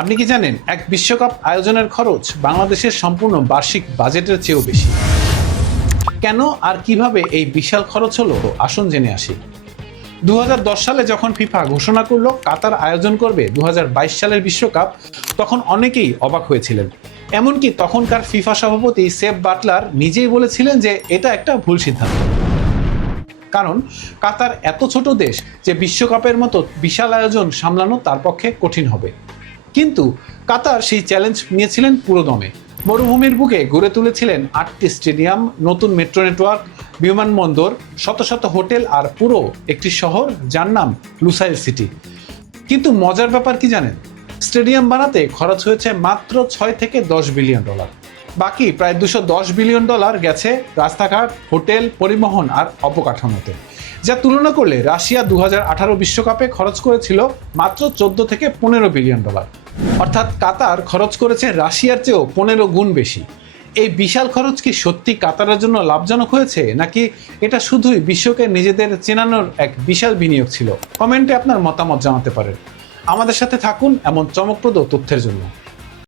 আপনি কি জানেন এক বিশ্বকাপ আয়োজনের খরচ বাংলাদেশের সম্পূর্ণ বার্ষিক বাজেটের চেয়েও বেশি? কেন আর কিভাবে এই বিশাল খরচ হলো আসুন জেনে আসি। 2010 সালে যখন ফিফা ঘোষণা করলো কাতার আয়োজন করবে 2022 সালের বিশ্বকাপ, তখন অনেকেই অবাক হয়েছিলেন। এমনকি তখনকার ফিফা সভাপতি সেপ বাটলার নিজেই বলেছিলেন যে এটা একটা ভুল সিদ্ধান্ত। কারণ কাতার এত ছোট দেশ যে বিশ্বকাপের মতো বিশাল আয়োজন সামলানো তার পক্ষে কঠিন হবে। কিন্তু কাতার সেই চ্যালেঞ্জ নিয়েছিলেন পুরোদমে। মরুভূমির বুকে গড়ে তুলেছিলেন 8টি স্টেডিয়াম, নতুন মেট্রো নেটওয়ার্ক, বিমানবন্দর, শত শত হোটেল আর পুরো একটি শহর যার নাম লুসাইল সিটি। কিন্তু মজার ব্যাপার কি জানেন? স্টেডিয়াম বানাতে খরচ হয়েছে মাত্র 6 থেকে 10 বিলিয়ন ডলার। বাকি প্রায় 210 বিলিয়ন ডলার গেছে রাস্তাঘাট, হোটেল, পরিবহন আর অবকাঠামোতে, যা তুলনা করলে রাশিয়া 2018 বিশ্বকাপে খরচ করেছিল মাত্র 14 থেকে 15 বিলিয়ন ডলার। অর্থাৎ কাতার খরচ করেছে রাশিয়ার চেয়েও 15 গুণ বেশি। এই বিশাল খরচ কি সত্যি কাতারের জন্য লাভজনক হয়েছে, নাকি এটা শুধুই বিশ্বকে নিজেদের চেনানোর এক বিশাল বিনিয়োগ ছিল? কমেন্টে আপনার মতামত জানাতে পারেন। আমাদের সাথে থাকুন এমন চমকপ্রদ তথ্যের জন্য।